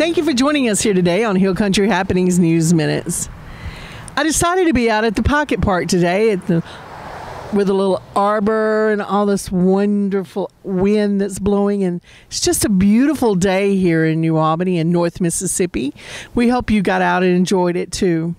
Thank you for joining us here today on Hill Country Happenings News Minutes. I decided to be out at the Pocket Park today with a little arbor and all this wonderful wind that's blowing, and it's just a beautiful day here in New Albany and North Mississippi. We hope you got out and enjoyed it too.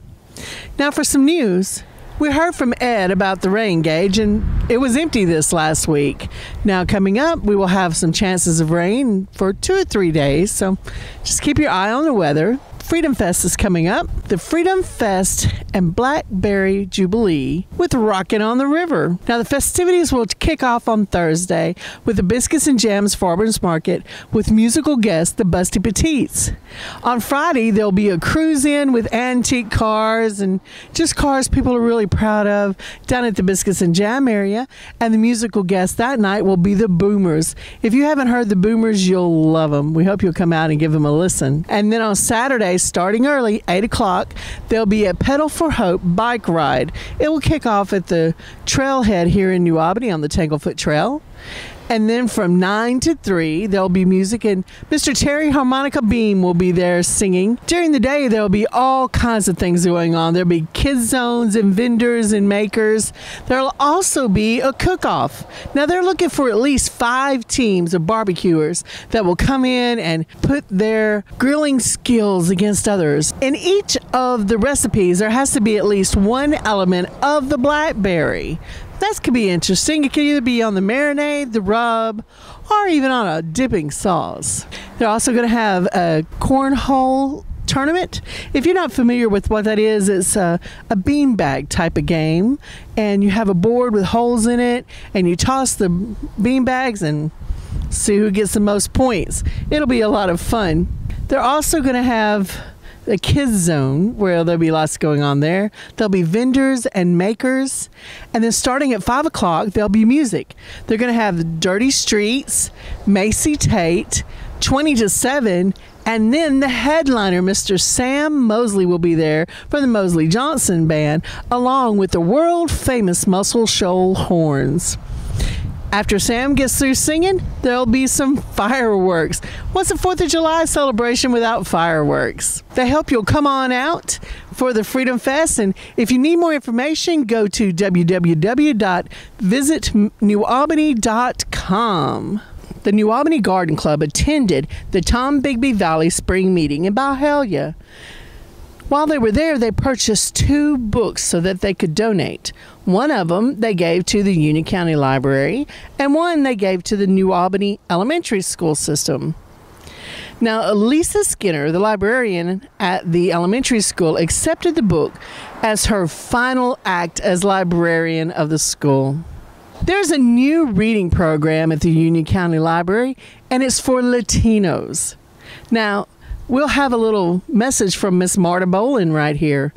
Now for some news. We heard from Ed about the rain gauge, and it was empty this last week. Now coming up, we will have some chances of rain for 2 or 3 days, so just keep your eye on the weather. Freedom Fest is coming up. The Freedom Fest and Blackberry Jubilee with Rockin' on the River. Now the festivities will kick off on Thursday with the Biscuits and Jams Farmers Market with musical guests, the Busty Petites. On Friday, there'll be a cruise in with antique cars and just cars people are really proud of down at the Biscuits and Jam area. And the musical guests that night will be the Boomers. If you haven't heard the Boomers, you'll love them. We hope you'll come out and give them a listen. And then on Saturday, starting early, 8 o'clock, there'll be a Pedal for Hope bike ride. It will kick off at the trailhead here in New Albany on the Tanglefoot Trail. And then from 9 to 3, there'll be music, and Mr. Terry Harmonica Beam will be there singing. During the day, there'll be all kinds of things going on. There'll be kids zones and vendors and makers. There'll also be a cook-off. Now, they're looking for at least 5 teams of barbecuers that will come in and put their grilling skills against others. In each of the recipes, there has to be at least one element of the blackberry. That could be interesting. It could either be on the marinade, the rub, or even on a dipping sauce. They're also going to have a cornhole tournament. If you're not familiar with what that is, it's a beanbag type of game, and you have a board with holes in it, and you toss the beanbags and see who gets the most points. It'll be a lot of fun. They're also going to have a kids zone where there'll be lots going on there. There'll be vendors and makers, and then starting at 5 o'clock there'll be music. They're going to have Dirty Streets, Macy Tate, 20 to 7, and then the headliner, Mr. Sam Mosley, will be there from the Mosley Johnson Band, along with the world famous Muscle Shoal Horns. After Sam gets through singing, there'll be some fireworks. What's a 4th of July celebration without fireworks? They hope you'll come on out for the Freedom Fest. And if you need more information, go to www.visitnewalbany.com. The New Albany Garden Club attended the Tom Bigby Valley Spring Meeting in Byhalia. While they were there, they purchased 2 books so that they could donate. One of them they gave to the Union County Library, and one they gave to the New Albany Elementary School system. Now, Lisa Skinner, the librarian at the elementary school, accepted the book as her final act as librarian of the school. There's a new reading program at the Union County Library, and it's for Latinos. Now, we'll have a little message from Miss Marta Bolin right here.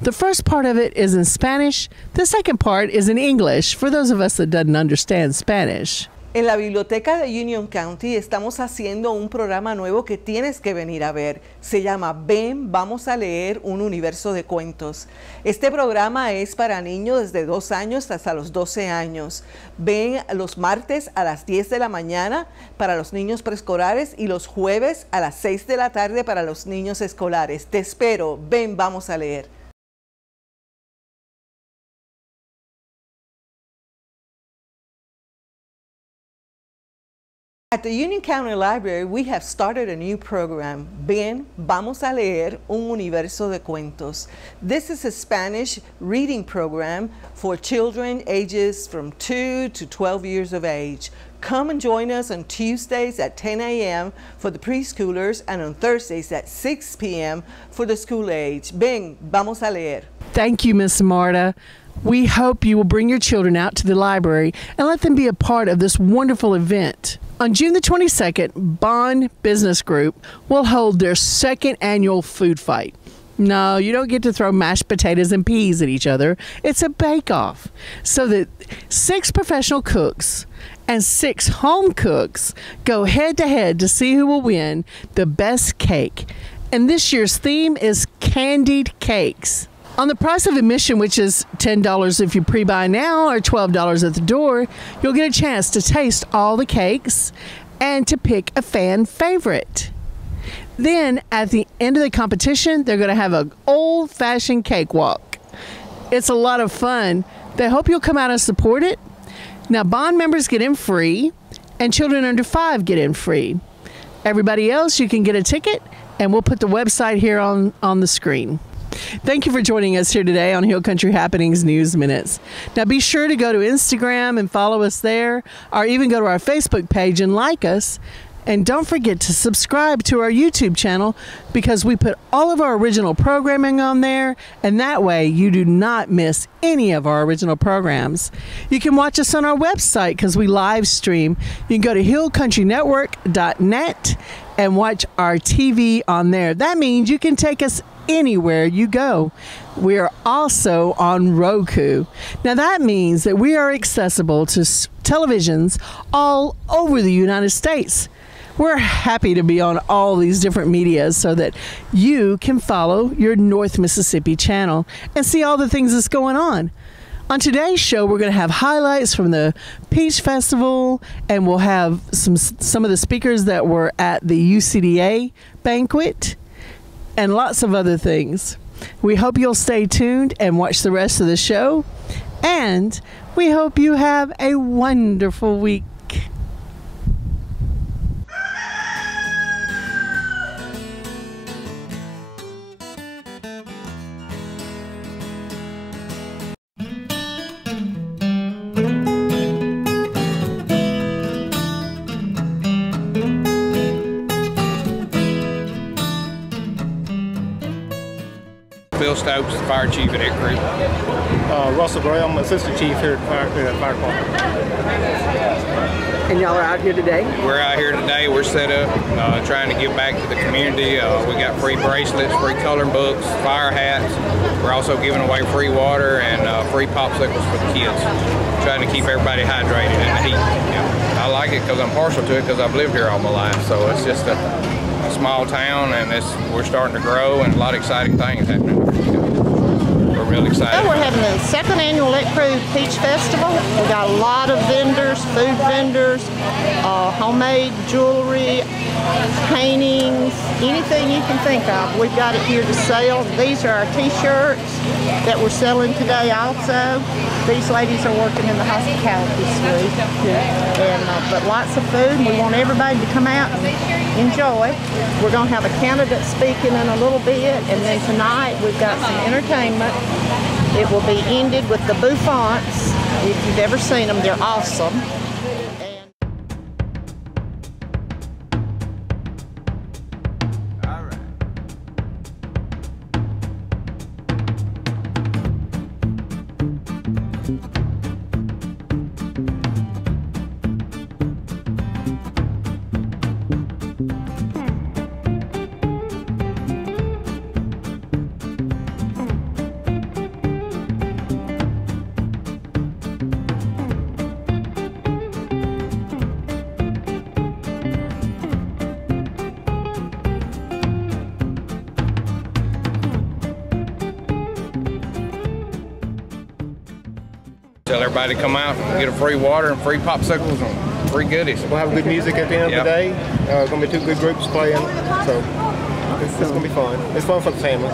The first part of it is in Spanish. The second part is in English, for those of us that doesn't understand Spanish. En la biblioteca de Union County estamos haciendo un programa nuevo que tienes que venir a ver. Se llama Ven, vamos a leer un universo de cuentos. Este programa es para niños desde 2 años hasta los 12 años. Ven los martes a las 10 de la mañana para los niños preescolares y los jueves a las 6 de la tarde para los niños escolares. Te espero. Ven, vamos a leer. At the Union County Library, we have started a new program. Ven, vamos a leer un universo de cuentos. This is a Spanish reading program for children ages from 2 to 12 years of age. Come and join us on Tuesdays at 10 a.m. for the preschoolers and on Thursdays at 6 p.m. for the school age. Ven, vamos a leer. Thank you, Miss Marta. We hope you will bring your children out to the library and let them be a part of this wonderful event. On June the 22nd, Bond Business Group will hold their 2nd annual food fight. No, you don't get to throw mashed potatoes and peas at each other. It's a bake-off. So that 6 professional cooks and 6 home cooks go head-to-head to see who will win the best cake. And this year's theme is candied cakes. On the price of admission, which is $10 if you pre-buy now or $12 at the door, you'll get a chance to taste all the cakes and to pick a fan favorite. Then at the end of the competition, they're going to have an old-fashioned cakewalk. It's a lot of fun. They hope you'll come out and support it. Now, bond members get in free, and children under 5 get in free. Everybody else, you can get a ticket, and we'll put the website here on the screen. Thank you for joining us here today on Hill Country Happenings News Minutes. Now, be sure to go to Instagram and follow us there, or even go to our Facebook page and like us. And don't forget to subscribe to our YouTube channel, because we put all of our original programming on there, and that way you do not miss any of our original programs. You can watch us on our website because we live stream. You can go to hillcountrynetwork.net and watch our TV on there. That means you can take us anywhere you go. We are also on Roku. Now that means that we are accessible to televisions all over the United States. We're happy to be on all these different medias so that you can follow your North Mississippi channel and see all the things that's going on. On today's show, we're going to have highlights from the Peach Festival, and we'll have some of the speakers that were at the UCDA banquet, and lots of other things. We hope you'll stay tuned and watch the rest of the show, and we hope you have a wonderful week. Stokes, Fire Chief at Ecru. Russell Gray, I'm Assistant Chief here at Fire Department. And y'all are out here today? We're out here today. We're set up trying to give back to the community. We got free bracelets, free coloring books, fire hats. We're also giving away free water and free popsicles for the kids. Trying to keep everybody hydrated in the heat. I like it because I'm partial to it because I've lived here all my life. So it's just a small town, and we're starting to grow, and a lot of exciting things happening. We're real excited. We're having the second annual Ecru Peach Festival. We got a lot of vendors, food vendors, homemade jewelry, paintings, anything you can think of. We've got it here to sell. These are our t-shirts that we're selling today also. These ladies are working in the hospitality suite. But lots of food, and we want everybody to come out and enjoy. We're going to have a candidate speaking in a little bit, and then tonight we've got some entertainment. It will be ended with the bouffants. If you've ever seen them, they're awesome. Tell everybody to come out and get a free water and free popsicles and free goodies. We'll have good music at the end of the day. Going to be 2 good groups playing, so it's going to be fun. It's fun for the family.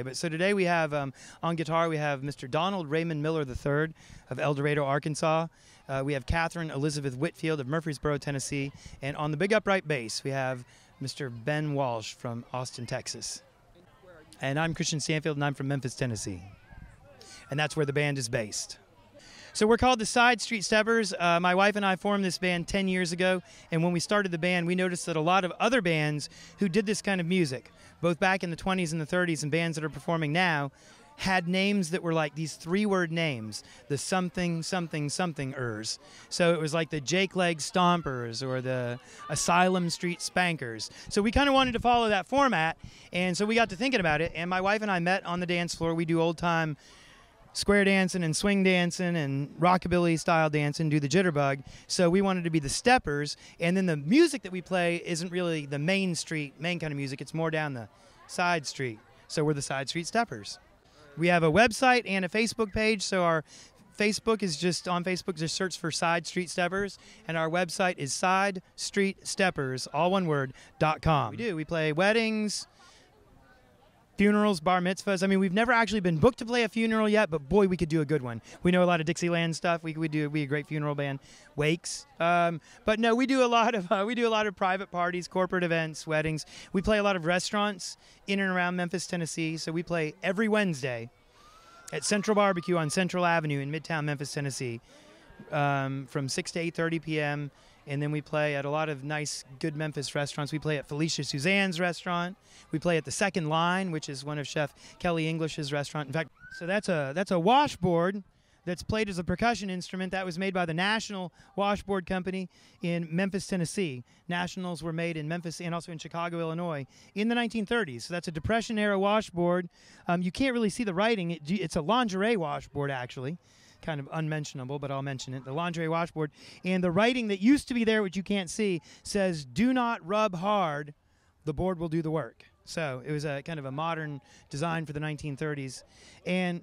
today. But so today we have on guitar we have Mr. Donald Raymond Miller III of El Dorado, Arkansas. We have Catherine Elizabeth Whitfield of Murfreesboro, Tennessee, and on the big upright bass we have Mr. Ben Walsh from Austin, Texas. And I'm Christian Stanfield, and I'm from Memphis, Tennessee. And that's where the band is based. So we're called the Side Street Steppers. My wife and I formed this band 10 years ago, and when we started the band, we noticed that a lot of other bands who did this kind of music, both back in the 20s and the 30s and bands that are performing now, had names that were like these three-word names, the something, something, something-ers. So it was like the Jake Leg Stompers or the Asylum Street Spankers. So we kind of wanted to follow that format, and so we got to thinking about it, and my wife and I met on the dance floor. We do old-time square dancing and swing dancing and rockabilly style dancing, do the jitterbug. So we wanted to be the steppers, and then the music that we play isn't really the main kind of music. It's more down the side street. So we're the Side Street Steppers. We have a website and a Facebook page. So our Facebook is just on Facebook, just search for Side Street Steppers, and our website is sidestreetsteppers, all one word, .com. We play weddings, funerals, bar mitzvahs. I mean, we've never actually been booked to play a funeral yet, but boy, we could do a good one. We know a lot of Dixieland stuff. We a great funeral band. Wakes, but no, we do a lot of private parties, corporate events, weddings. We play a lot of restaurants in and around Memphis, Tennessee. So we play every Wednesday at Central Barbecue on Central Avenue in Midtown Memphis, Tennessee, from 6 to 8:30 p.m. And then we play at a lot of nice, good Memphis restaurants. We play at Felicia Suzanne's restaurant. We play at the Second Line, which is one of Chef Kelly English's restaurant. In fact, so that's a washboard that's played as a percussion instrument. That was made by the National Washboard Company in Memphis, Tennessee. Nationals were made in Memphis and also in Chicago, Illinois in the 1930s. So that's a Depression-era washboard. You can't really see the writing. It's a lingerie washboard, actually. Kind of unmentionable, but I'll mention it. The lingerie washboard. And the writing that used to be there, which you can't see, says, "Do not rub hard. The board will do the work." So it was a kind of a modern design for the 1930s. And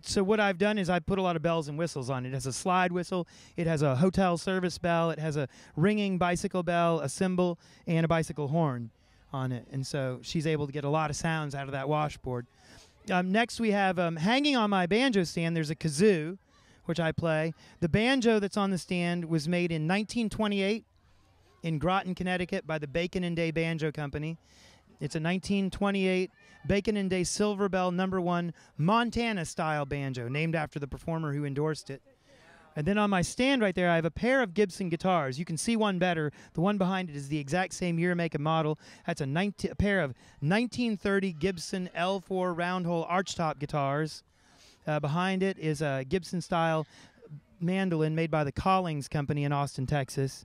so what I've done is I put a lot of bells and whistles on it. It has a slide whistle. It has a hotel service bell. It has a ringing bicycle bell, a cymbal, and a bicycle horn on it. And so she's able to get a lot of sounds out of that washboard. Next we have, hanging on my banjo stand, there's a kazoo, which I play. The banjo that's on the stand was made in 1928 in Groton, Connecticut by the Bacon and Day Banjo Company. It's a 1928 Bacon and Day Silver Bell No. 1 Montana-style banjo, named after the performer who endorsed it. And then on my stand right there, I have a pair of Gibson guitars. You can see one better. The one behind it is the exact same year, make, and model. That's a pair of 1930 Gibson L4 round-hole archtop guitars. Behind it is a Gibson-style mandolin made by the Collings Company in Austin, Texas.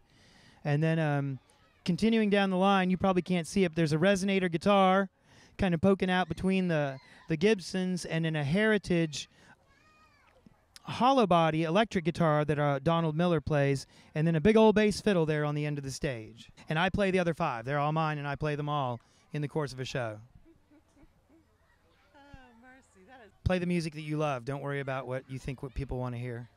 And then continuing down the line, you probably can't see it, but there's a resonator guitar kind of poking out between the Gibsons, and then a Heritage hollow body electric guitar that Donald Miller plays, and then a big old bass fiddle there on the end of the stage. And I play the other 5. They're all mine, and I play them all in the course of a show. Play the music that you love. Don't worry about what people want to hear.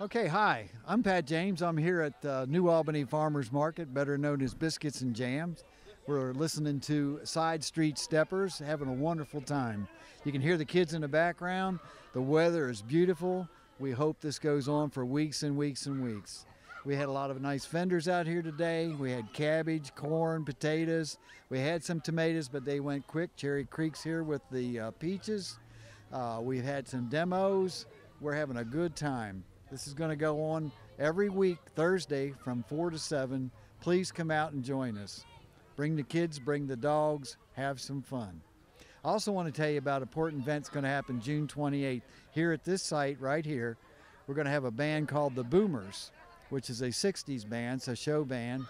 Okay, hi. I'm Pat James. I'm here at New Albany Farmers Market, better known as Biscuits and Jams. We're listening to Side Street Steppers, having a wonderful time. You can hear the kids in the background. The weather is beautiful. We hope this goes on for weeks and weeks and weeks. We had a lot of nice vendors out here today. We had cabbage, corn, potatoes. We had some tomatoes, but they went quick. Cherry Creek's here with the peaches. We've had some demos. We're having a good time. This is going to go on every week, Thursday from 4 to 7. Please come out and join us. Bring the kids, bring the dogs, have some fun. I also want to tell you about an important event that's going to happen June 28th. Here at this site right here, we're going to have a band called the Boomers, which is a 60s band, it's a show band.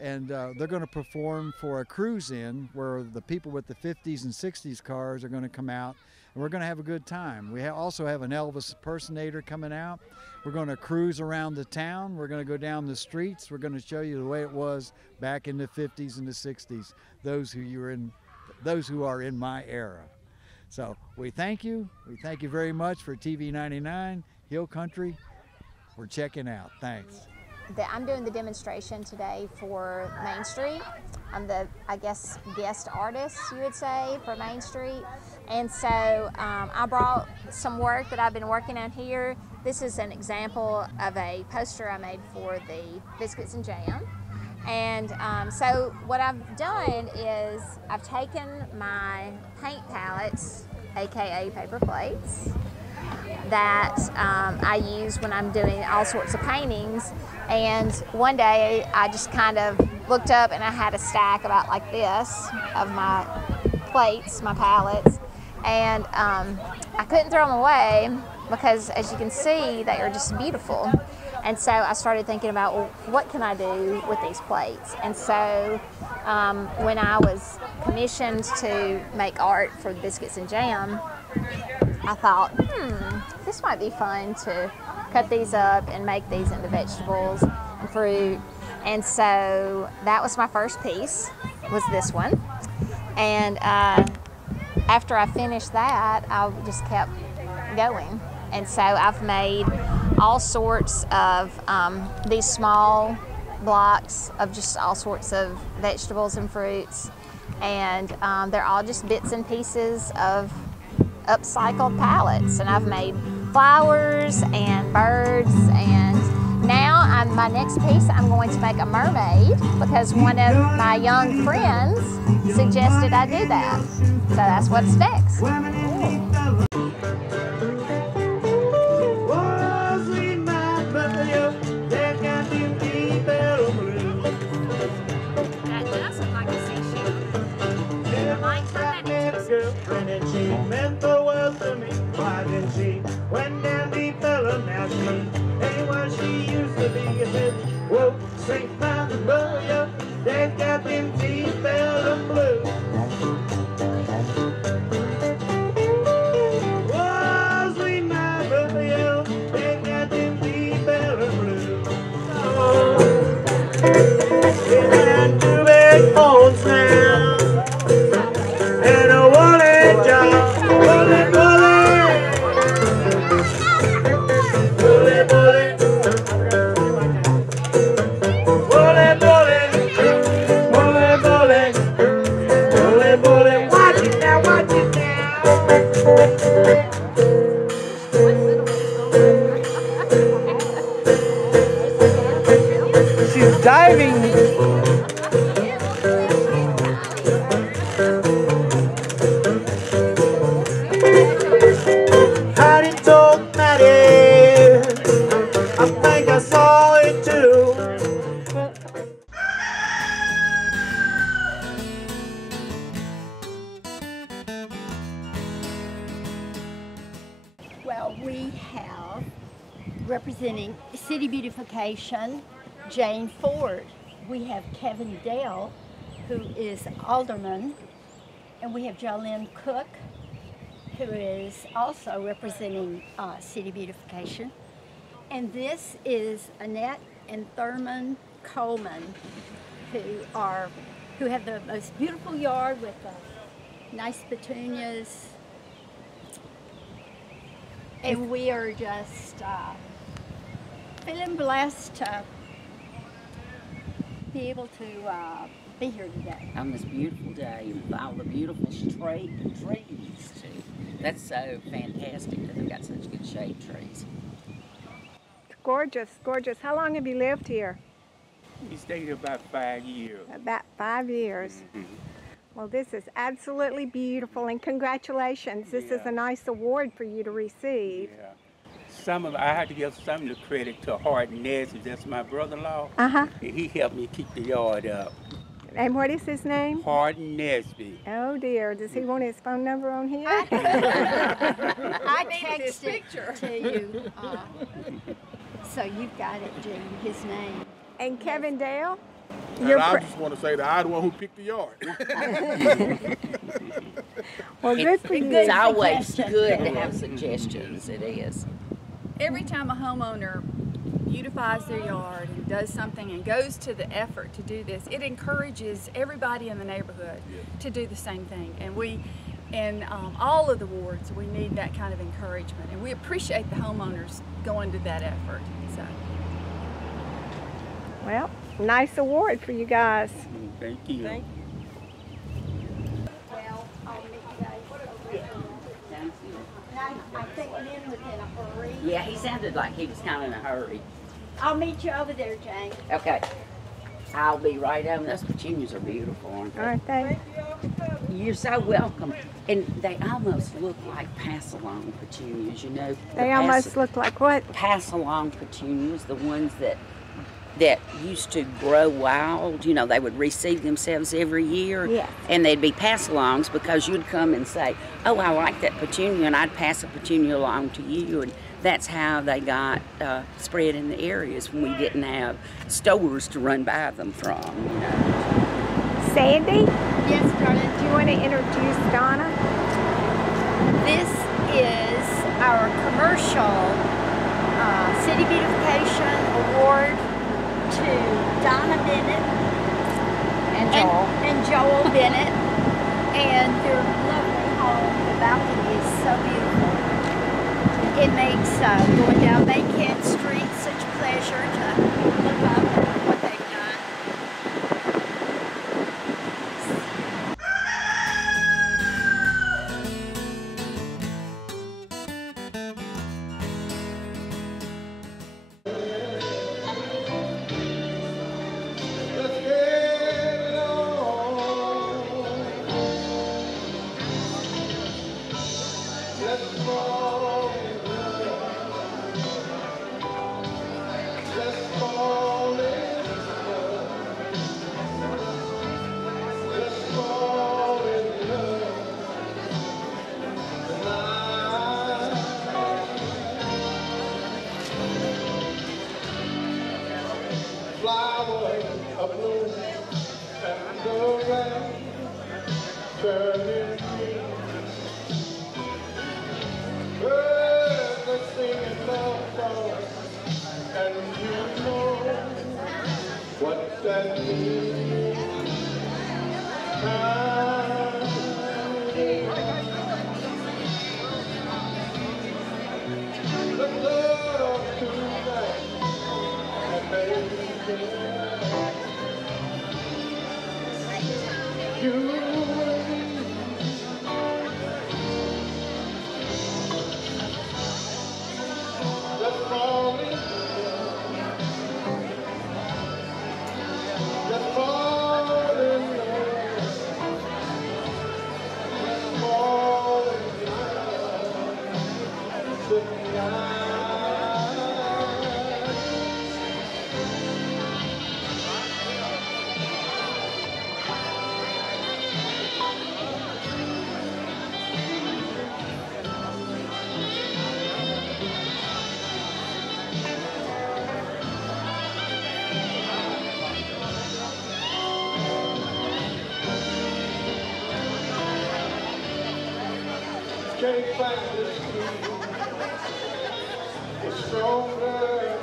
And they're going to perform for a cruise-in where the people with the 50s and 60s cars are going to come out, and we're going to have a good time. We also have an Elvis impersonator coming out. We're going to cruise around the town. We're going to go down the streets. We're going to show you the way it was back in the 50s and the 60s, those who are in my era. So we thank you. We thank you very much for TV 99, Hill Country. We're checking out. Thanks. I'm doing the demonstration today for Main Street. I'm the, I guess, guest artist, you would say, for Main Street. And so I brought some work that I've been working on here. This is an example of a poster I made for the Biscuits and Jam. And so what I've done is I've taken my paint palettes, aka paper plates, that I use when I'm doing all sorts of paintings. And one day I just kind of looked up and I had a stack about like this of my plates, my palettes, and I couldn't throw them away because, as you can see, they are just beautiful. And so I started thinking about, well, what can I do with these plates? And so when I was commissioned to make art for Biscuits and Jam, I thought, this might be fun to cut these up and make these into vegetables and fruit. And so that was my first piece, was this one. And after I finished that, I just kept going. And so I've made all sorts of these small blocks of just all sorts of vegetables and fruits. And they're all just bits and pieces of upcycled palettes. And I've made flowers and birds, and now my next piece I'm going to make a mermaid because one of my young friends suggested I do that. So that's what's next. When Dandy fella now she ain't what she used to be. Whoa, sing by the boy, they got them deep fella blue. Whoa, sweet my boy, they got them deep fella blue. Oh, they had two big phones now and a wallet job. She's diving. How did talk Maddie? I think I saw it too. Well, we have, representing City Beautification, Jane Ford. We have Kevin Dale, who is Alderman, and we have Jolynn Cook, who is also representing City Beautification. And this is Annette and Thurman Coleman, who have the most beautiful yard with nice petunias. And we are just feeling blessed to be able to be here today. On this beautiful day with all the beautiful straight trees too. That's so fantastic that they've got such good shade trees. Gorgeous, gorgeous. How long have you lived here? We stayed here about 5 years. About 5 years. Mm-hmm. Well, this is absolutely beautiful, and congratulations. This is a nice award for you to receive. Yeah. I had to give some of the credit to Hart Nesby. That's my brother-in-law. And he helped me keep the yard up. And what is his name? Hart Nesby. Oh dear, does he want his phone number on here? I texted it to you. So you've got it, Jim, his name. And Kevin Dale? And I just want to say that I'm the one who picked the yard. Well, good for you. It's always good to have suggestions. It is. Every time a homeowner beautifies their yard and does something and goes to the effort to do this, it encourages everybody in the neighborhood to do the same thing. And we, in all of the wards, we need that kind of encouragement. And we appreciate the homeowners going to that effort. So. Well, nice award for you guys. Thank you. Thank you. Well, I'll meet you guys over there. I think Lynn was in a hurry. Yeah, he sounded like he was kind of in a hurry. I'll meet you over there, Jane. Okay. I'll be right over. Those petunias are beautiful, aren't they? Aren't they? You're so welcome. And they almost look like pass-along petunias, you know. They almost look like what? Pass-along petunias, the ones that used to grow wild. You know, they would reseed themselves every year. Yeah. And they'd be pass-alongs because you'd come and say, oh, I like that petunia, and I'd pass a petunia along to you. And that's how they got spread in the areas when we didn't have stores to run by them from, you know. Sandy? Yes, darling. Do you want to introduce Donna? This is our commercial City Beautification Award to Donna Bennett and Joel Bennett, and their lovely home. The balcony is so beautiful. It makes going down Bankhead Street such a pleasure to look up at what they've done. Flowers are bloom and the rain turning green. Birds are singing love songs, and you know what that means. The love tonight, and baby. You and me, let's fall in love. Let's fall in love. Let's fall in love tonight. Can't find this feeling. It's stronger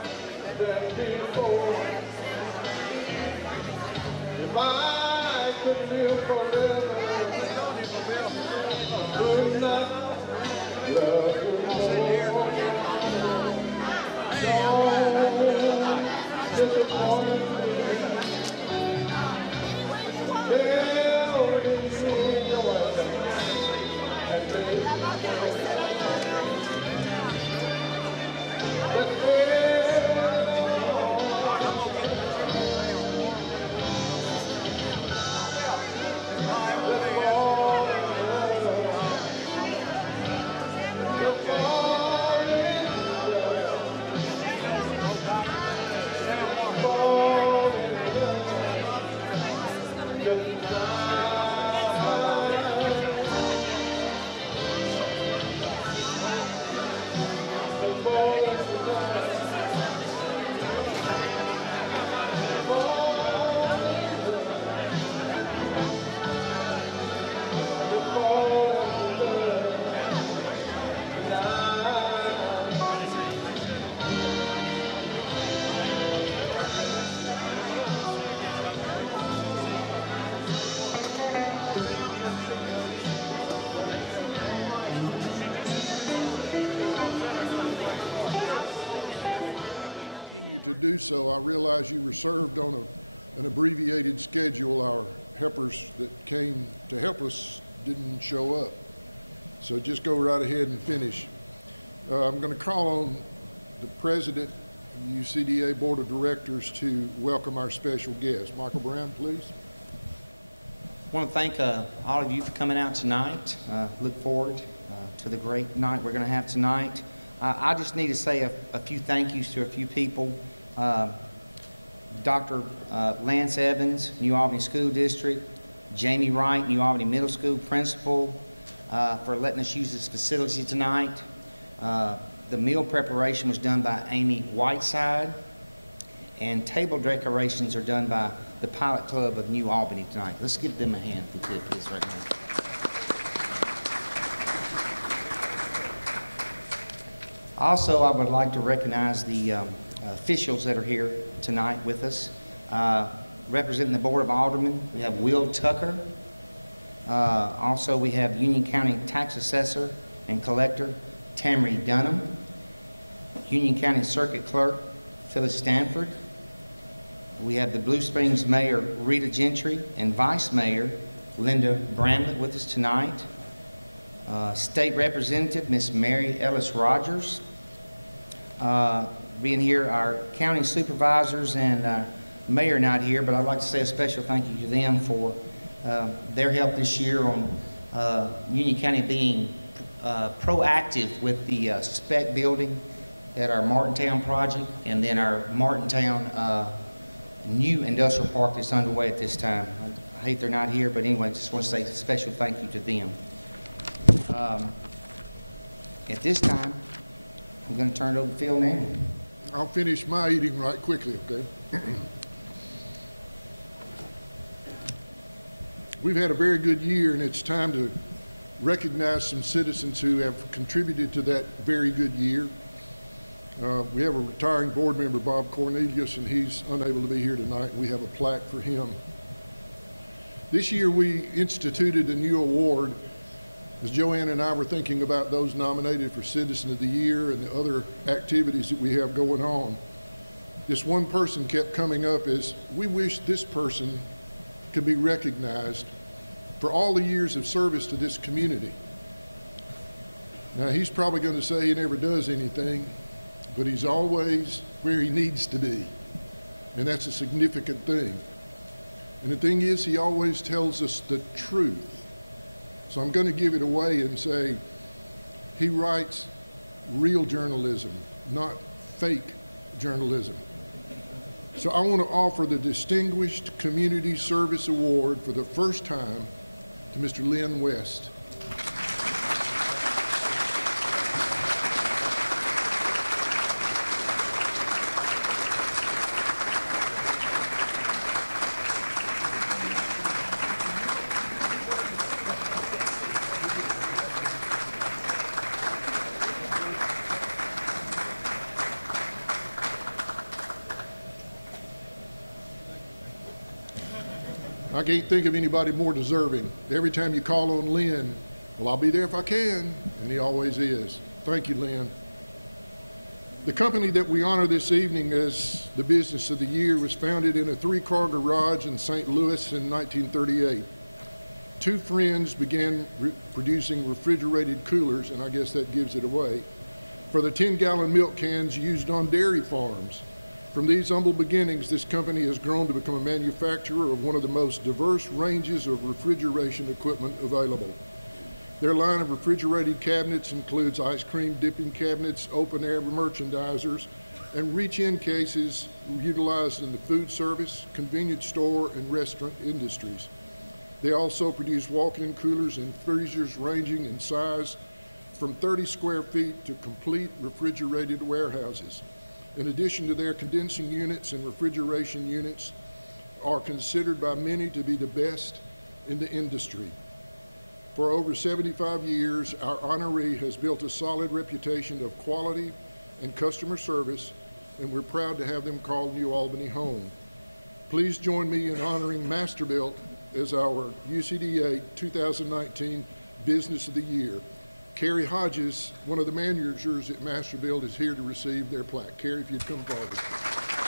than before. If I could live forever, I could not love you more. Don't disappoint me. Tell me your way. to do so. I realize you were served on an abbreviated schedule. Our helpers that came to help us didn't show up. So just go right ahead and finish. I'm going to call on the President of the UCDA Board of Directors to welcome our special guest. Michael Brown, please. I want to thank all of you for coming out tonight. Look forward to the great night we're going to have tonight. I just need to say a few thank yous to a few people. Dr. Lance Evans, New Albany School District, Jamie Wright, New Albany Middle School Principal, for letting us use this facility tonight. The meal preparation was done by Amy Whiteside, and table decorations are done by the Pilot Club of New Albany tonight. Let's give them a hand if we could, please, right now. Also, I would like to recognize the officials that are here tonight with us. Representing the Board of Aldermen, we have Will Tucker. Also, we have Union County Tax Assessor and Collector, Tammy Dunham. Union County Circuit Clerk, Phyllis Stanford. We have the Blue Springs Mayor, Rita Gentry, and Vice Mayor, Linda Bramlett, with us tonight. State Representative, Miss Mary Ellis Rogers. Being here, our county supervisors and mayor not here, but I'd like to say a special thank you to them for their help this year on Union County being proactive with the spec building at our Martintown project, and then our Martintown new industrial park that's underway at this time. I hate they're not here, but anyway, just want to say a special thank you to them. At this time, I'm going to turn it over to Phil now. I'll finish my eating right quickly, okay? We've had a very good year, and it's time to recognize some citizens who have contributed to that very good year. We have a retiring board member, Bob Cornelius, and he's unable to be here tonight. We have a plaque for him. This year we instituted a new award. As Joanne and I were thinking about those nominated for Citizen of the Year and the other activities that we have going on, this one person kept coming up as, we wish this person could be recognized for all the years of service to this community. Now, he's probably going to say he never does anything, but he's always where he needs to be, and that's a significant thing. And the thing is, he always tells us the truth. So I'm going to give it away and say he writes real journalism, not fake journalism. So I want to offer the Distinguished Community Service Award for the first time to Mr. Lynn West. I can't think of anybody more deserving. Every time you call on Lynn, well, I'll be there if I can, and he always is. Thank you, Lynn. The company that we honor this evening as the Business of the Year was founded in a three-car garage in St. Louis in 1938. Two friends began producing refrigerated coolers, and I guess that gives it away, for the 10-gallon milk cans used on dairy farms. From these humble beginnings, this company has grown to become a manufacturer of one of the most diverse ranges of refrigeration equipment available. Their line of refrigerated cabinets includes ice cream dipping cabinets, open-air merchandisers, and reach-in cases utilized in the food service, convenience store, and restaurant industries. They also produce walk-in coolers and freezers ranging in size from 30 square feet to complete refrigerated warehouses. In addition to their condensing units and refrigeration units, are considered by many to be the best in the industry. For over 75 years, our honoree has built a solid reputation of quality and customer service, and we're proud to have them call New Albany home. Please join me in honoring Masterbuilt as our UCDA 2019 Business of the Year. Carrie Hodges, one of the managers at Masterbuilt, is here to receive their plaque. Carrie, if you'd come forward.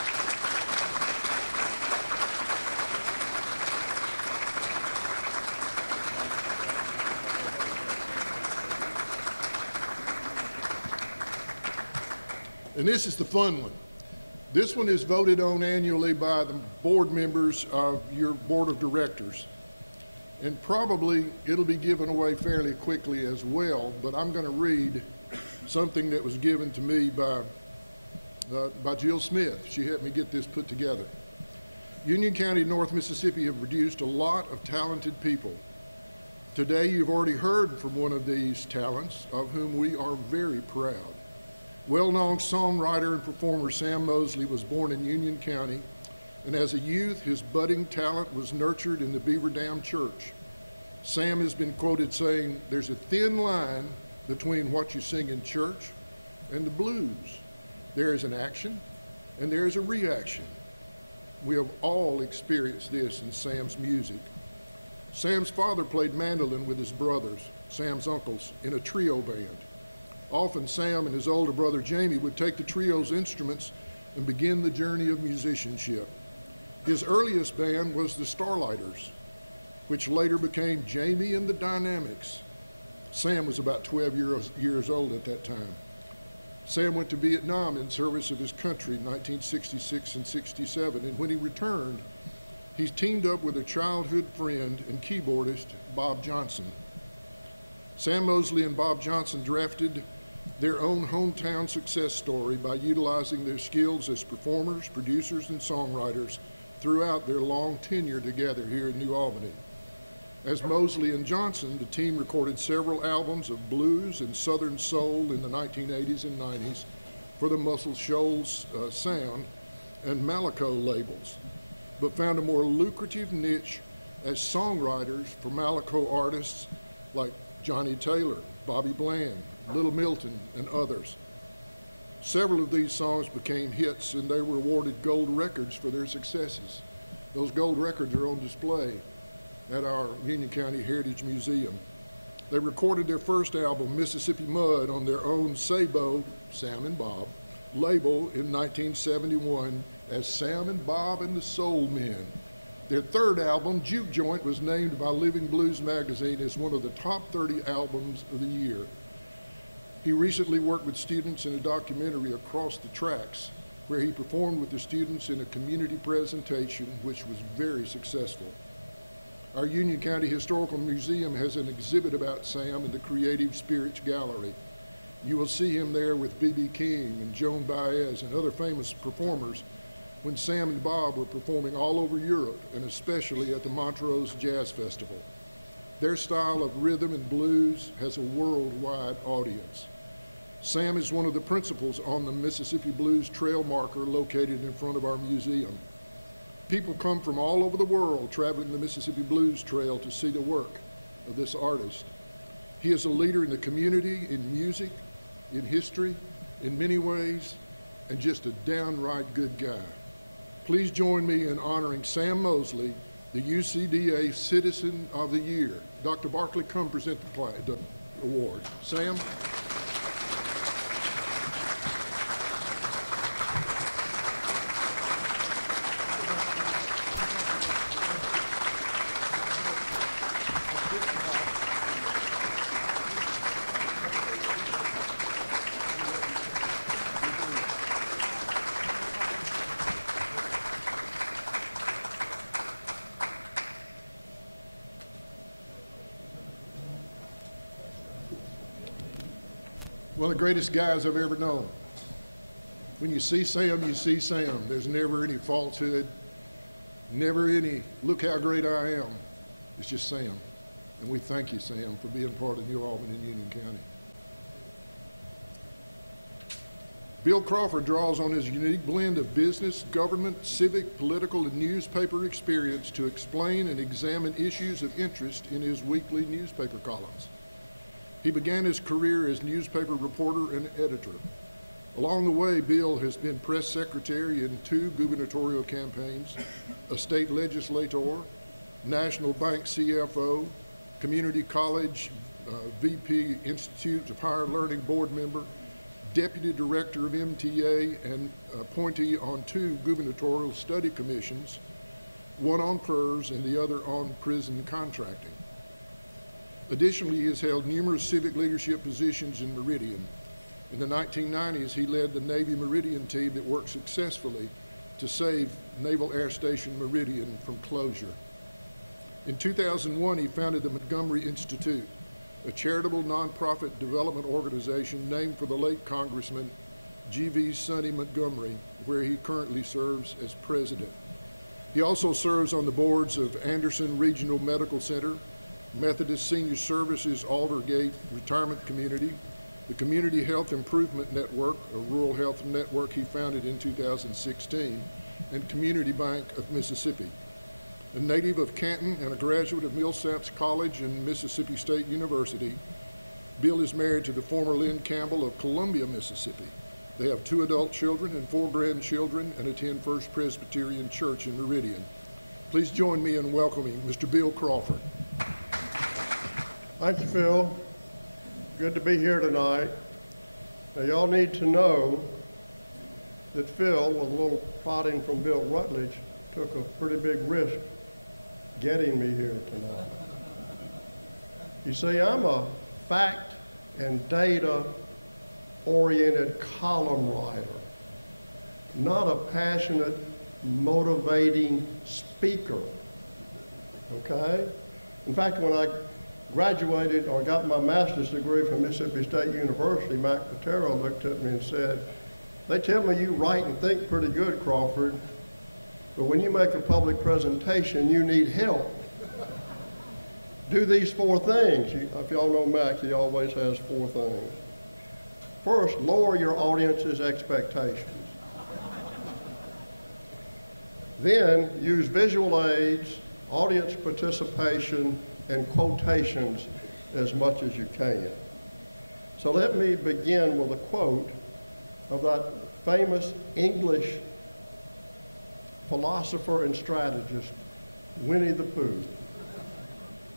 And this is the fun one. This one is voted on annually by the board members of your board of directors. And probably it'll be given away fairly quickly as well, but I'm going to read something that was given to me by Jill Smith. She helped me get this put together. Union County, North Mississippi have produced a lot of talented people. Today you've already heard from one of these talents, of whom we are very proud. Well-known songwriter and performer Sam Mosley was born in Union County, and as a youth, his budding talent was nurtured in the Beaver Dam Church. Sam has been quoted saying, "There's a thin line between what you sing in church and the blues. There is an action and there is a reaction." We have all experienced this in Sam's music. Sam's father played mandolin with his brothers, Sam's uncles, in a trio band. Often Sam and his older brother Jamie would take the trio's instruments and begin the journey of musicianship. His earliest band was the Starlighters, which later became Jamie and the Dynamics. Sam was about 12 years old at that time. Sam went to Vietnam in service of his country in 1966 and 67, and when he returned, he teamed up with a childhood friend and keyboardist, Bob Johnson. Sam Mosley and Bob Johnson drafted their own hometown success story by utilizing their skills as performers, producers, and songwriters throughout their long tenure together here in New Albany. As Mosley and Johnson, the team recorded several albums of blues and Southern soul in the 1980s and 90s for the Muscle Shoals Sound and Malaco labels, but found a more lucrative niche as songwriters for Malaco artists like Johnny Taylor, Bobby Bland, Little Milton, and others. Several of these songs became hits, and they were awarded gold records for their successes. Those gold records are on display at our Union County Heritage Museum. They recorded their first album, Mississippi Mud, on their own Sabo, Sam and Bob, label in 1971 as Sam and Bob and the Soul Men. Their third album, Juke Joint, was named by Living Blues magazine as one of the top 30 albums of the year. He recently worked with students in a documentary, Across the Tracks, where he performed with the students in a community presentation, which was very successful. Our Union County Historical Museum has an exhibit about Sam in the Creative Spirits Gallery. You will see him there with B.B. King and Joan Baez and other famous performers when Sam and Bob were performing all over Europe, and especially at the Montrose Jazz Festival. Their style of rhythm and blues has a worldwide audience. Sam is one of the principals on the Mississippi Blues Trail Marker located in front of our museum. People come from all over the world traveling the Mississippi Blues Trail to see the work of this artist. He is a leader in the community, in music, in history, in many ways, and just a downright good guy. Please join me in honoring Sam Mosley, the UCDA Citizen of the Year. Dr. Barkley, come present the award. Sam? One of the greatest guys I've ever known. When you see Sam, you see Sam. There's never any falsehood, never any, look how great I am. It's just Sam. And we thank you, Sam, for being part of New Albany and Union County. Bill Crawford draws on his unique blend of business, government, civic, political, and newspaper experience to explain and examine issues of interest in his weekly newspaper columns. He began his career as newspaper reporter and editor. Along the way, Bill has been press secretary in 2 gubernatorial campaigns, a state legislator, National Bank CFO, Community College VP Institute of Higher Learning board member, deputy director of MTA, and appointee on 2 gubernatorial study commissions, one on PERS and the other on prison contracting. Additionally, he has held numerous civic leadership positions in Meridian. In the 1990s, he led the Navy Meridian team that worked successfully to save Naval Air Station Meridian from closure. In 2001, he founded the Montgomery Institute, a charitable nonprofit development organization named for the late Congressman G.V. Sonny Montgomery, where he currently serves as president. He also serves on the boards of Anderson Regional Medical Center, Methodist Senior Services Aldergate Retirement Community, the Community Health Improvement Network, a rural health network he founded in 2016, and Community Bank of Mississippi. A native of Canton and a graduate of Millsaps College and Mississippi State University, Bill is married to the former Lynn Campbell of Columbia, Mississippi. They have 2 adult children and 4 grandchildren and attend First Presbyterian Church in Meridian. Please join me in welcoming Mr. Bill Crawford. Thank you, Phil. Good to be here tonight. Now, y'all need to know that Phil, with a little prodding from Bill Rutledge, took a pretty big risk getting me here tonight. You see, I'm a fact and data-oriented column writer, not a passionate, motivating speaker, okay? In fact, when I graduated or got my master's degree from Mississippi State University, Mac Patero looked at me and said, "They tell me you write and think pretty good, Crawford, but when you make a public presentation, you need help. Do these 4 things." If y'all know Mac, he always has 4 things. First, lower your audience's expectations. Then, use visual aids, audience participation, and quotations as much as you can. So let me begin with a quote of that famous English philosopher and strategist, Winnie the Pooh.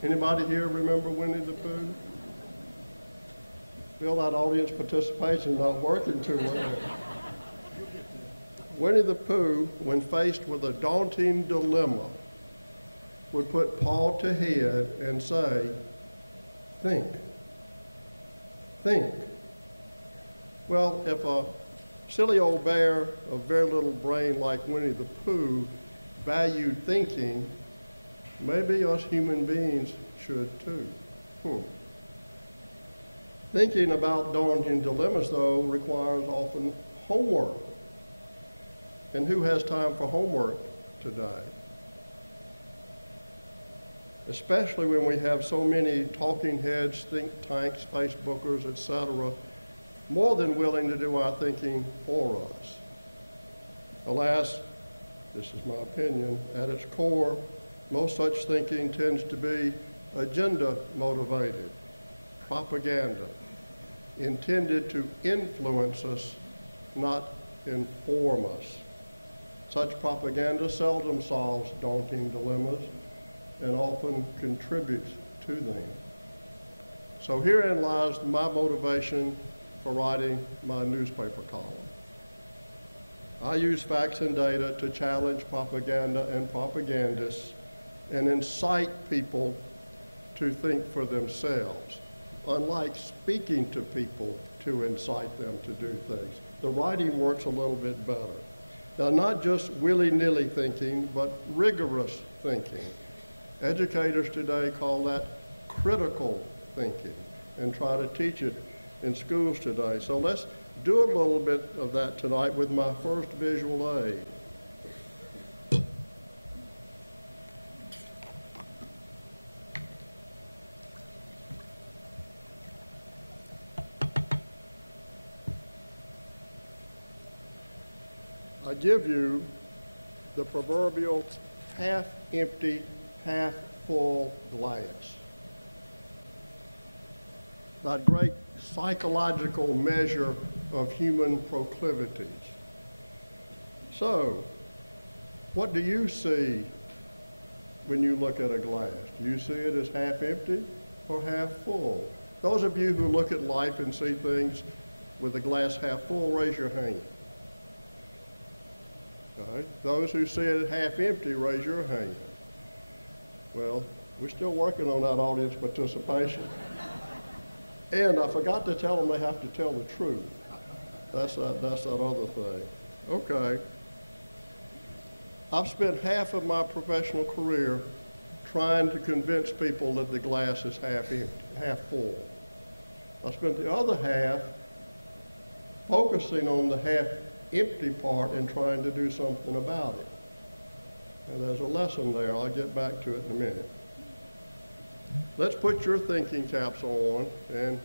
Anybody here remember Winnie the Pooh? Feel that audience participation not working too well. Winnie the Pooh, when faced with a daunting dilemma, would put paw to head and say, "Think, think." Well, if a silly old bear of very little brain like Winnie the Pooh valued thinking, maybe us human beings should too. Thinking about daunting dilemmas, though, requires often homework. And who has time for homework today? Especially when we have so many talking heads, think tanks, Facebookers, etc., more than willing to do our thinking for us. Alas, this is my opinion, at its core, most such thinking tends to be agenda motivated, propaganda, intended to influence us, not inform us. Such propaganda seldom solves daunting dilemmas and often contributes to them. So herein lies my motivation for writing my newspaper column. I use facts and data to challenge propaganda and propagandists and incite people to think for themselves, unlike speaking to people to incite them to do things. The writing works a little bit better. Now, not just willy-nilly thinking, but rigorous thinking. Educators today call that critical thinking and try to teach it in schools today. So let's do a little bit of that tonight with my first visual aid. I give you the proverbial half-empty, half-full glass. That great psychological measure of human proclivities. So, what do you see when you look at a glass? Do you see it as half empty or half full? Those of you who look at life and see things with the glass half full, raise your hand. All right. Those who see it half empty, raise your hand. Well, we're still working on that audience participation. And I forgot to tell them they have to tell the truth. That's that other thing. Okay. I've spent half of my professional career trying to convince people that the glass is half empty, half full. I spent the other half focusing on the half empty part and trying to do something about it. And there's a lesson there. I'll get back to it in a minute. Let's put your thinking caps on and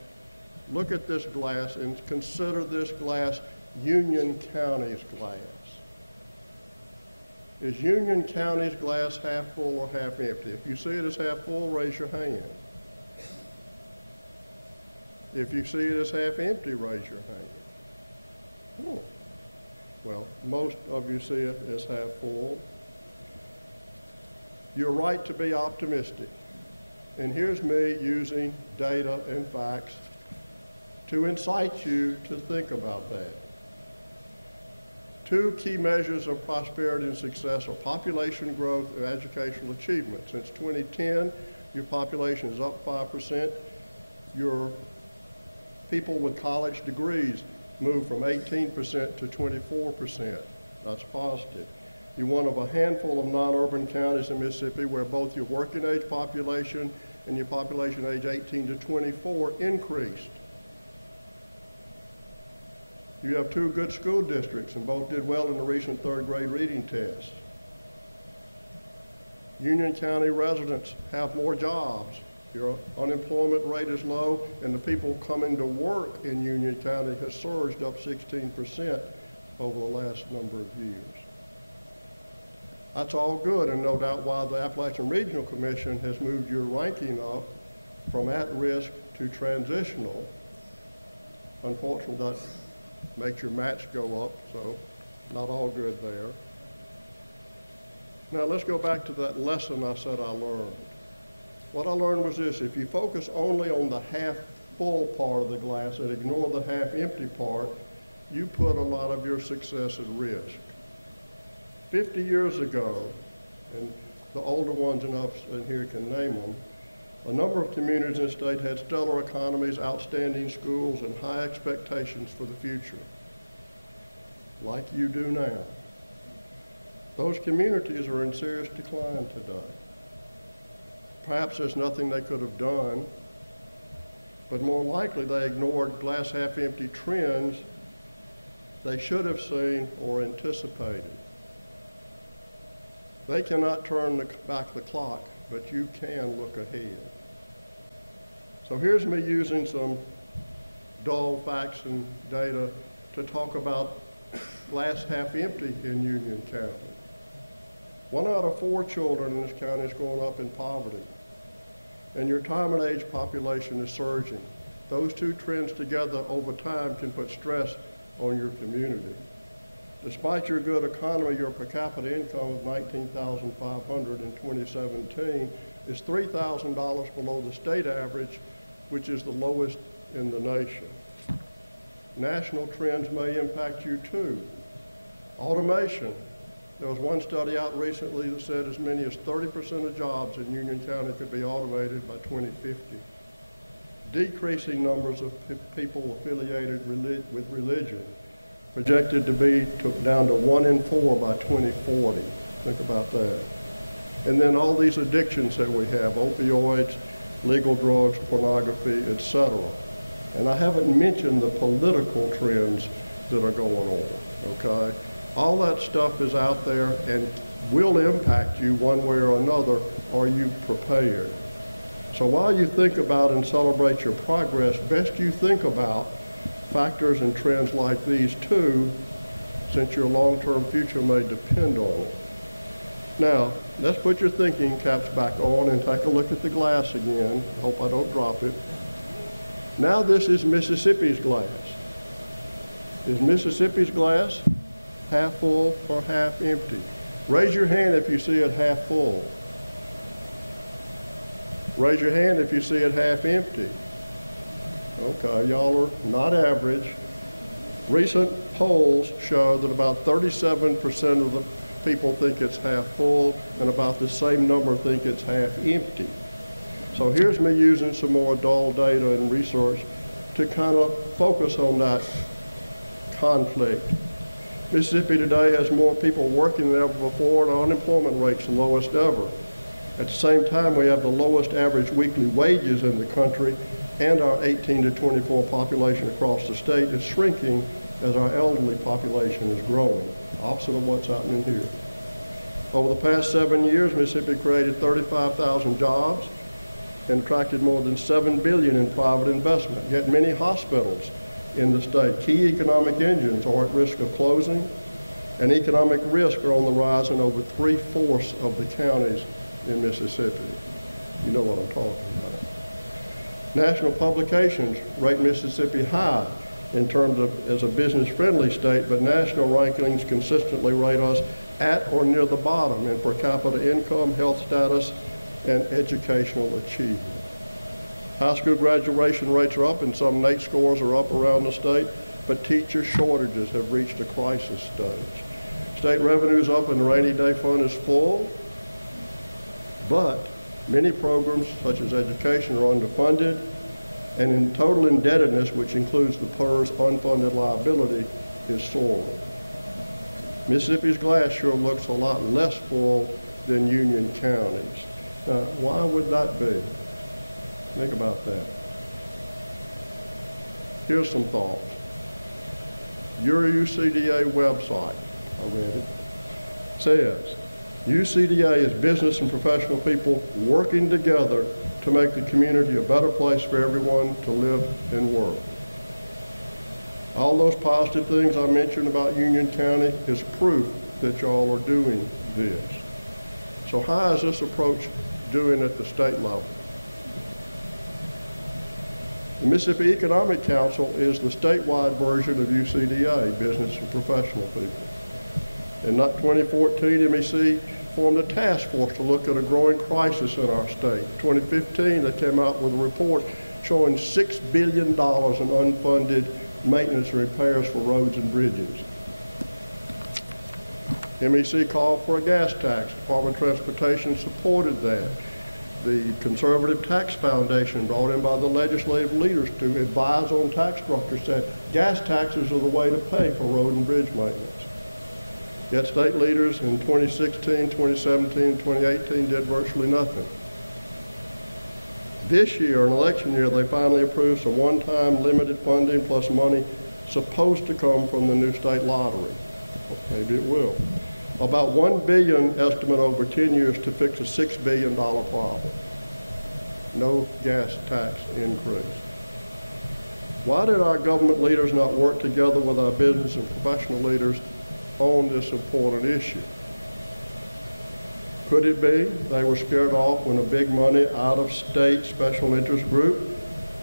look at this glass and consider this glass Union County's glass. Is Union County's glass half full or half empty? If you see it as half full, raise your hand. If you see it as half empty, raise your hand. Oh. Well, most of you see it as half full. You're right to be optimistic. And here's me using data and facts to incite you to think about that. Two key measures of prosperity and success are population growth and educational achievement. Since 2010, your population is up 5%. Your people with college degrees moved from 18% to 24%. That's positive. You're one of a handful of non-urban counties in Mississippi where both your working age population and your population age 18 to 24 increased. You have two good school districts and both did well in the recent third grade reading test. Union County residents have more jobs. Your unemployment rate is low and the people coming to work in Union County has surged up 16% over the last number of years. That's all good and no doubt why the Appalachian Regional Commission has moved your ranking up from at-risk to transitional. Unfortunately, that makes your match go up, so not all good there. Now let's go back to that lesson I said I learned. What I learned was this: if you focus only on the half full part of the glass and ignore the half empty part, you put a lot of your success at risk. 50 years ago, and the older ones in here can name them, a number of communities in the state had stellar economies, outstanding schools, and high expectations for the future, like you do now. Those communities are in serious decline today. Perhaps there's nothing they could have done, but more likely they ignored glass half empty trends they should have seen or anticipated. They cannot turn back the clock, but you can look ahead. So here's me using some dull facts and data to talk about glass half empty in Union County. 1 out of 4 children in this county is growing up in poverty, and your retirement age population is surging. Those two trends together over time can put stress on your community. Despite your good economy, your per capita income of $19,500 in 2017 is $3,000 below the state average, which is the lowest in the nation. National trends may impact you too. Automation. There was one study out recently that said as many as 30% of jobs in Union County could be automated by 2050. Decreasing numbers of people affiliated with religion, projected to be down to 1 in 4 by 2040. Think about that. And then all these addictions that we have, opioids, legal drugs, pornography, etc. And I haven't mentioned the political trends that are going on, okay? All that stuff is out there and will impact you one way or another. Are you prepared? So while you think about and celebrate your progress, best you think about factors and trends like these too, since your long-term future may depend on it. Now, let's put your thinking caps back on and take a look at the glass again. I hope I don't drop it. Now this is Mississippi's glass. Is Mississippi's glass half full or half empty? Raise your hand if you see it half full. Raise your hand if you see it half empty. Okay, y'all are not average. Recent polls show that about 37% of the people think it's half full and about the same number think it's half empty. So here's me using some more dull data and research to kind of focus on that conflict. Mississippi today has more people working than ever before, and our unemployment rate's the lowest ever. At the same time, we have the lowest average weekly wages in the country, and our 18 to 24 population across the state is shrinking as our elderly population is growing, opposite of what's happening here. Over the past 7 years, Mississippi created 35,000 jobs and attracted more than $7 billion in private investment. Yet many hospitals in the state, key economic engines, are at risk of closing, and economic risk are on the rise in over 3/4 of the counties in Mississippi. You know what I'm talking about. National publications rate Mississippi high in terms of as a business-friendly state, but national rankings consistently rate us at or near the bottom in per capita income, health status, and educational achievement. High school graduation rates are up and some NAEP scores are up around the state, but teacher shortages have reached a crisis stage. State revenue is up and the rainy day fund is full, but many programs such as education are underfunded, and in total indebtedness, which includes the PERS unfunded liability, is soaring. Mississippi's glass sure looks a lot less full than Union County's. Now, why would that be? Think about that. Here's some thoughts. Your UCDA website, I read it, says, UCDA is business and professional people working together to make the community a better place for everyone to live and work. All those positive things I mentioned about Union County is proof that y'all are doing this. So how is this approach doing at the state level? The Mississippi Economic Council is the statewide version of UCDA, business and professional people. In 2014, MEC formed a task force to look at a growing crisis in our state. In 2015, they came out with a report showing $6 billion in unfunded maintenance and repairs for roads and bridges. MEC called for a gas tax. Department of Transportation supported that. The Conservative Tax Foundation, brought in by the legislative leaders to advise on tax structure, said gas taxes are the way to pay for road and bridge maintenance. Yet state leaders in 2016, 2017, 2018 did virtually nothing. This year, an election year, they finally approved some one-time limited funding plus money supposed to come from the new state lottery. Maybe it will. About $1 billion estimate over 10 years to fix a $6 billion problem. No gas tax increase. Why did our government leaders not work together with our business and professional leaders on this important issue? Could it be they were scared off when a big money out-of-state special interest group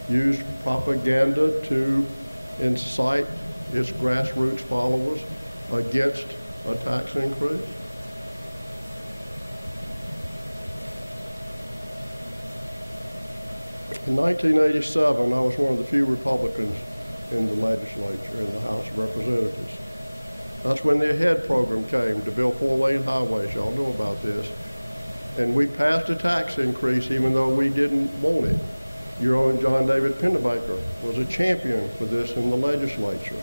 used propaganda to incite its grassroots followers against a tax increase? In 1987, I was one of the few Republicans in the legislature, in the House of Representatives. That's when the AHEAD program came to build 4-lane highways. Y'all know about this. And we passed a tax increase even though we didn't want it. Your own John David Pennebaker was a champion for this in the legislature.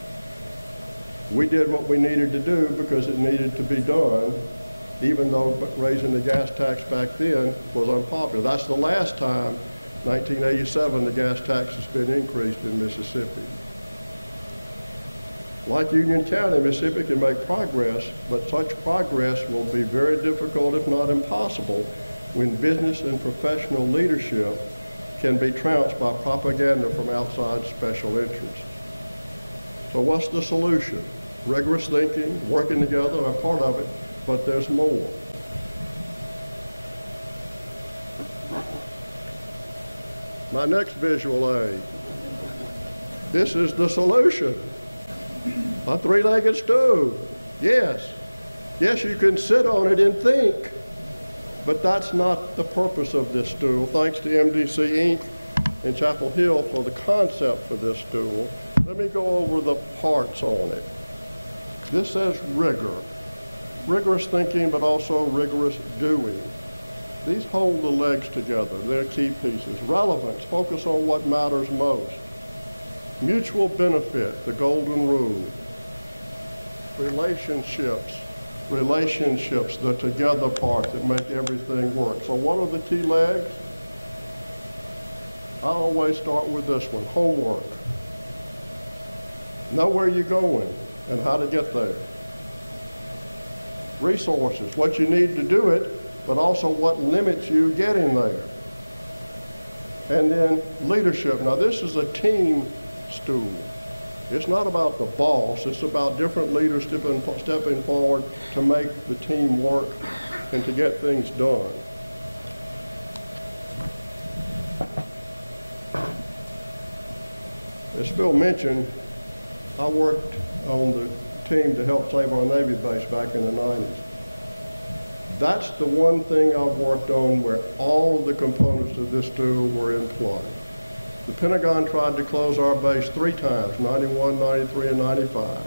We did what we needed to do because it needed to be done, even though raising the gas tax back then was unpopular. That's the last time, 1987, the gas tax has been increased in Mississippi. Like Union County, Mississippi can make progress, but such progress will be very difficult, if not impossible, when business and professional leadership can be trounced by propaganda from outside special interests. So what's the solution? Rigorous thinking, working together are part of it, but there's more. My next visual aid. This is the solution. A three-legged stool. Yes. Yes, you can sit on it and think, but that's not the purpose of this stool. Thanks to MDC Inc. in Chapel Hill for the concept for this stool. Let me go over the parts on it. This says rigor. Rigorous thinking, but also rigorous doing. These hold the legs together. They're key pieces. Relevance, focus on what matters most. Mutual benefit, the golden rule. relationships, the together part that make everything work. So what are the key legs? I always start with this one, homework. Know where you're going and how to get there. Resources, what you need to do it, but also what limits you getting there. And then leadership. Now this is a team stool. It's not about the boss, it's about different leaders stepping forward to make the team work and to get things done. As Phil mentioned, I worked on the team to help save our Navy base back in the 90s. That's the one thing I've worked on where all of the components of this stool were in play. The Pentagon tried to close our base 3 times, 91, 93, and 95.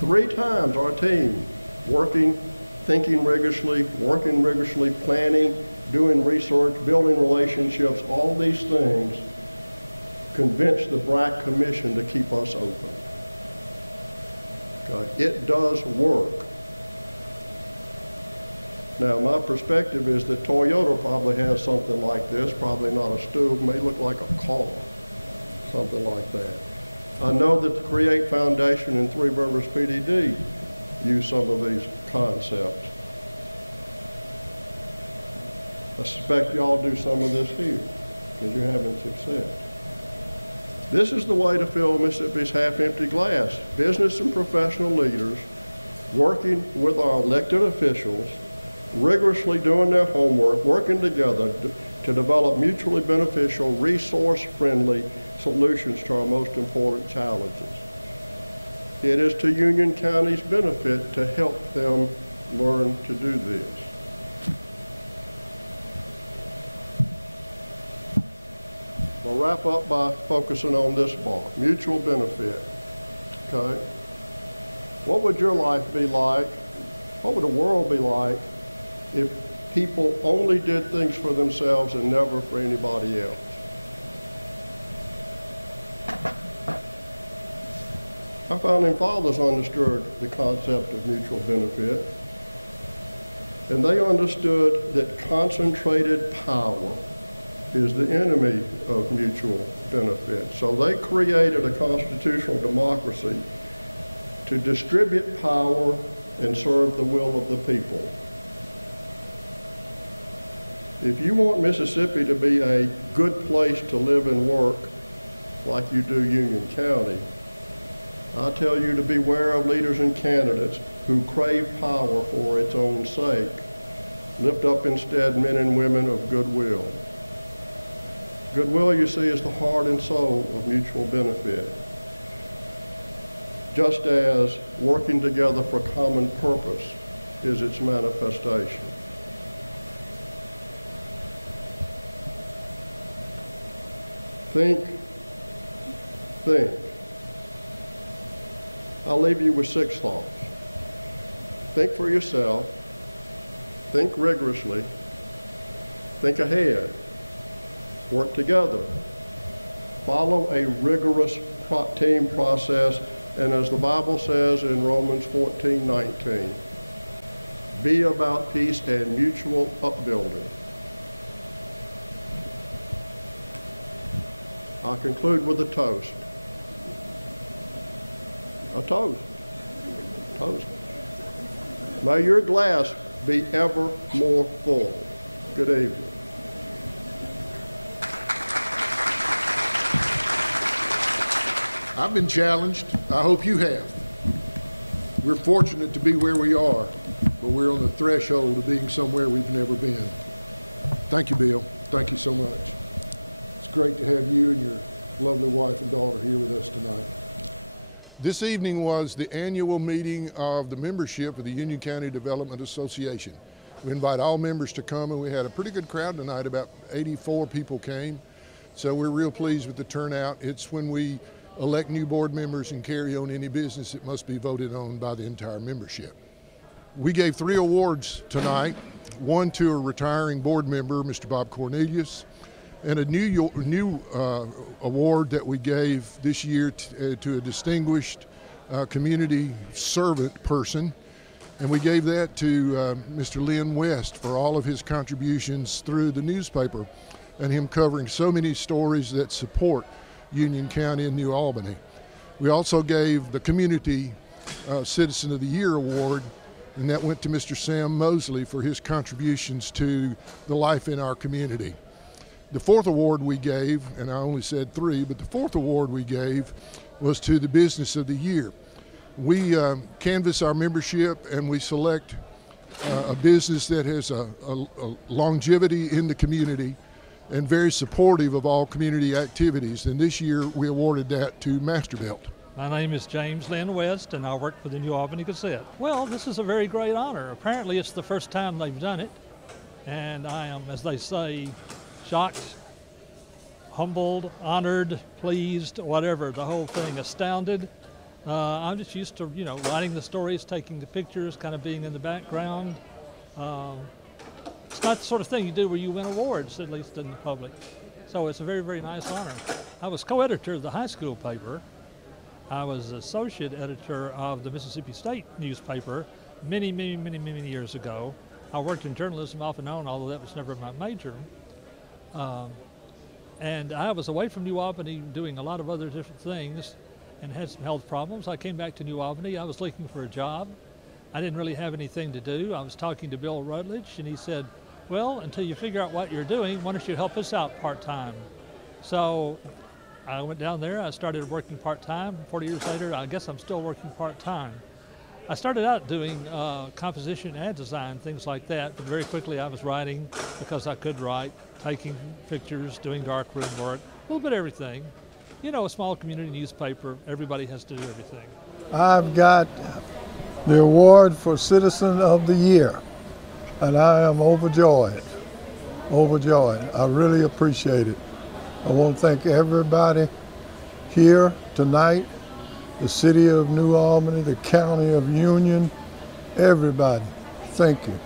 3 times our team working, thinking rigorously, planning, doing research, building relationships, all these things convinced the BRAC Commission to keep us open. Okay. It does work. Now, my perspective is that Toyota probably has something like this, probably not a stool, may look like a car, something like that. I know that the Create Foundation and Three Rivers PDD use some of these concepts. I suspect y'all do some of this here, because you're having success. This is the way to fill Mississippi's half-empty glass. Business and professional leaders working with our elected officials, rigorously doing their homework, working together to develop mutually beneficial, resource-friendly solutions to our most important challenges. It is to Union County's benefit to help them learn to do this. I'll wrap up by focusing on this bar, mutual benefit, okay? What would your life be like? What would the world be like if people only did things for themselves and never for anybody else? Our founding fathers understood the concept of mutual benefit, and they understood that concentrated power is the enemy of mutual benefit. So they created a constitutional democracy to distribute power and serve the will of the people. If you want Mississippi to be a good place to live and work, like you do Union County, I tell you to beware of leaders and candidates who crave power for its own sake. Lift up instead men and women of goodwill. Goodwill, you see, is the heart and soul of mutual benefit. Just as working together for common purpose is its manifestation. Think. I'll leave you with 6 thoughts. Think for yourself. Think rigorously. Think ahead. Work together. Follow a rigorous team process, and as the Bible says in Romans 14:19, be about peace and mutual upbuilding. I'll conclude with a toast. A toast. Toast. May your glass be ever more full. Good evening. I've been challenged. I hope you have. We're fortunate to be where we are, but we're on the threshold of being somewhere we've never been. Thank you, Bill. Thank you so much. It's great to have you and your lovely wife and daughter here with us tonight. This evening was the annual meeting of the membership of the Union County Development Association. We invite all members to come, and we had a pretty good crowd tonight. About 84 people came, so we're real pleased with the turnout. It's when we elect new board members and carry on any business that must be voted on by the entire membership. We gave 3 awards tonight, one to a retiring board member, Mr. Bob Cornelius, and a new award that we gave this year to a distinguished community servant person. And we gave that to Mr. Lynn West for all of his contributions through the newspaper and him covering so many stories that support Union County and New Albany. We also gave the Community Citizen of the Year Award, and that went to Mr. Sam Mosley for his contributions to the life in our community. The fourth award we gave, and I only said 3, but the fourth award we gave was to the Business of the Year. We canvass our membership and we select a business that has a longevity in the community and very supportive of all community activities. And this year we awarded that to Masterbuilt. My name is James Lynn West and I work for the New Albany Gazette. Well, this is a very great honor. Apparently it's the first time they've done it. And I am, as they say, shocked, humbled, honored, pleased, whatever, the whole thing, astounded. I'm just used to, writing the stories, taking the pictures, kind of being in the background. It's not the sort of thing you do where you win awards, at least in the public. So it's a very, very nice honor. I was co-editor of the high school paper. I was associate editor of the Mississippi State newspaper many, many, many, many years ago. I worked in journalism off and on, although that was never my major. And I was away from New Albany doing a lot of other different things and had some health problems. I came back to New Albany. I was looking for a job. I didn't really have anything to do. I was talking to Bill Rutledge, and he said, well, until you figure out what you're doing, why don't you help us out part-time? So I went down there. I started working part-time. 40 years later, I guess I'm still working part-time. I started out doing composition and design, things like that, but very quickly I was writing because I could write, taking pictures, doing darkroom work, a little bit of everything. A small community newspaper, everybody has to do everything. I've got the award for Citizen of the Year, and I am overjoyed, overjoyed. I really appreciate it. I want to thank everybody here tonight, the city of New Albany, the county of Union, everybody. Thank you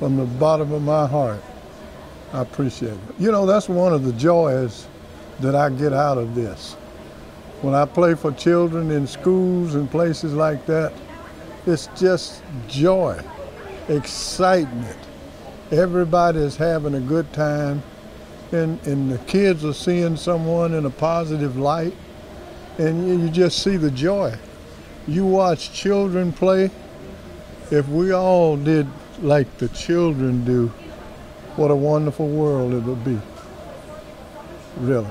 from the bottom of my heart. I appreciate it. That's one of the joys that I get out of this. When I play for children in schools and places like that, it's just joy, excitement. Everybody is having a good time, and the kids are seeing someone in a positive light, and you just see the joy. You watch children play. If we all did like the children do, what a wonderful world it would be, really.